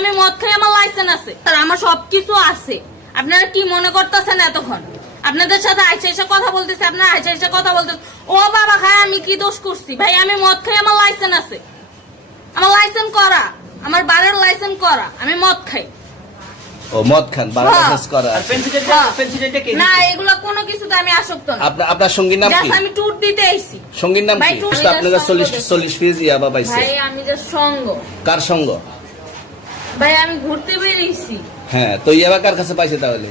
আমি মদ খাই, আমার লাইসেন্স আছে, আর আমার সবকিছু আছে। আপনারা কি মনে করতেছেন এতক্ষণ? আপনাদের সাথে আইসা এসে কথা বলতেছে, আপনারা আইসা এসে কথা বলতেছে। ও বাবা খায়, আমি কি দোষ করছি? ভাই আমি মদ খাই, আমার লাইসেন্স আছে, আমার লাইসেন্স করা, আমার বারের লাইসেন্স করা, আমি মদ খাই। ও মদ খান, বারো লাইসেন্স করা। না এগুলা কোনো কিছুতে আমি আসক্ত না। আপনার সঙ্গীর নাম কি? আমি ট্যুর দিতে আইছি। সঙ্গীর নাম কি? আপনারা 40 পিস ইয়াবা পাইছে। ভাই আমি যে সঙ্গ। কার সঙ্গ? ভাই আমি ঘুরতে বেরিয়েছি। হ্যাঁ, তো ইয়াবা কার কাছে পাইছে তাহলে?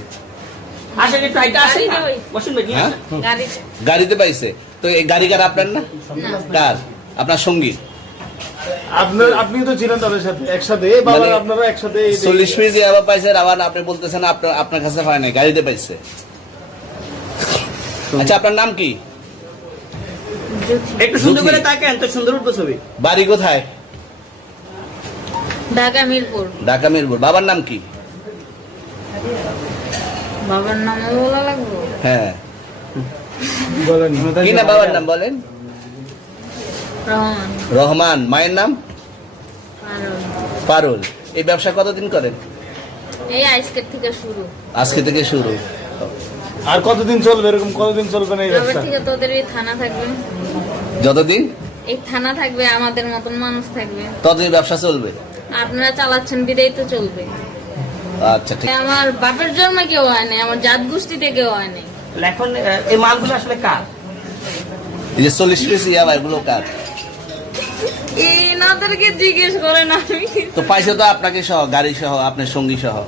আসেন একটু হাইটা আসেন না। বসুন ভাই। হ্যাঁ? গাড়িতে। গাড়িতে পাইছে। তো এই গাড়ি কার আপনার না? কার? আপনার সঙ্গী। আপনি তো ছিলেন তাদের সাথে একসাথে, বাবা আপনারা একসাথে 40 পিস ইয়াবা পাইছে, আবার আপনি বলতেছেন আপনার কাছে পায় নাই, গাড়িতে পাইছে। আচ্ছা আপনার নাম কি? একটু সুন্দর করে তাকান, তো সুন্দর উঠবো ছবি। বাড়ি কোথায়? ঢাকা মিরপুর। ঢাকা মিরপুর। বাবার নাম কি? বাবার নাম বলা লাগবে? হ্যাঁ, বলেন কি না বাবার নাম বলেন? রহমান। রহমান। মায়ের নাম? পারুল। পারুল। এই ব্যবসা কতদিন করেন? এই আজকের থেকে শুরু। আজকে থেকে শুরু। আর কতদিন চলবে, এরকম কতদিন চলবে না এই তবে ব্যবসা? থেকে তোদের এই থানা থাকবে, যতদিন এই থানা থাকবে, আমাদের মতন মানুষ থাকবে, ততদিন ব্যবসা চলবে। আপনারা চালাচ্ছেন বিদায় তো চলবে। আচ্ছা ঠিক। আমার বাপের জন্মে কেউ হয় নাই, আমার জাত গোষ্ঠীতে কেউ হয় নাই। এখন এই মালগুলো আসলে কার? এই যে 40 পিস ইয়াবা এগুলো কার? এনাদেরকে জিজ্ঞেস করেন, আমি তো পাইছে তো আপনাকে সহ, গাড়ি সহ, আপনার সঙ্গী সহ।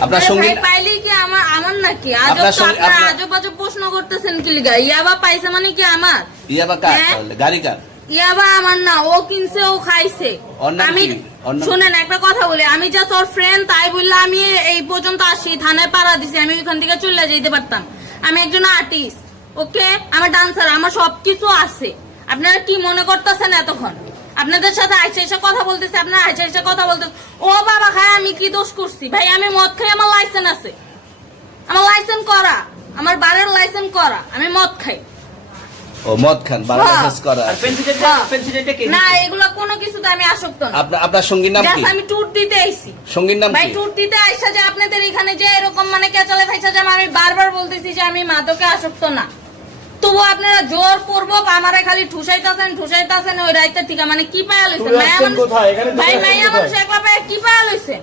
আপনার সঙ্গী পাইলে কি আমার নাকি? আপনার সঙ্গে- আপনারা আপনার- আজব আজব প্রশ্ন করতেছেন কি লিগা? ইয়াবা পাইছে মানে কি আমার? ইয়াবা কার হ্যাঁ? তাহলে? গাড়ি কার? ইয়াবা আমার না, ও কিনছে, ও খাইছে। ওর নাম আমি কি? ওর নাম শুনেন একটা কথা বলি, আমি জাস্ট ওর ফ্রেন্ড, তাই বললে আমি এই পর্যন্ত আসি, থানায় পাড়া দিছি, আমি ওইখান থেকে চলে যেতে পারতাম। আমি একজন আর্টিস্ট, ওকে, আমার ডান্সার, আমার সবকিছু আছে। আপনারা কি মনে করতেছেন এতক্ষণ? আপনাদের সাথে আইসা এসে কথা বলতেছে, আপনারা আইসা এসে কথা বলতেছে। ও বাবা খায়, আমি কি দোষ করছি? ভাই আমি মদ খাই, আমার লাইসেন্স আছে, আমার লাইসেন্স করা, আমার বারের লাইসেন্স করা, আমি মদ খাই। ও মদ খান, বারো লাইসেন্স করা। আর পেন্সিলটা কে? না এগুলা কোনো কিছুতে আমি আসক্ত না। আপনার সঙ্গীর নাম কি? Just আমি ট্যুর দিতে আইছি। সঙ্গীর নাম ভাই কি? ট্যুর দিতে আইসা যে আপনাদের এখানে যে এরকম মানে কেচালে ফাইসা যে আমি বারবার বলতেছি যে আমি মাদকে আসক্ত না, তবু আপনারা জোর করবো আমারে খালি ঠুসাইতাছেন ওই রাইতে থেকে, মানে কি পায়া লইছেন? তুমি আসছেন কোথায়? এখানে ভাই তুমি মাইয়া আসছেন মানুষ কোথায়? একলা পায়া কি পায়া লইছেন?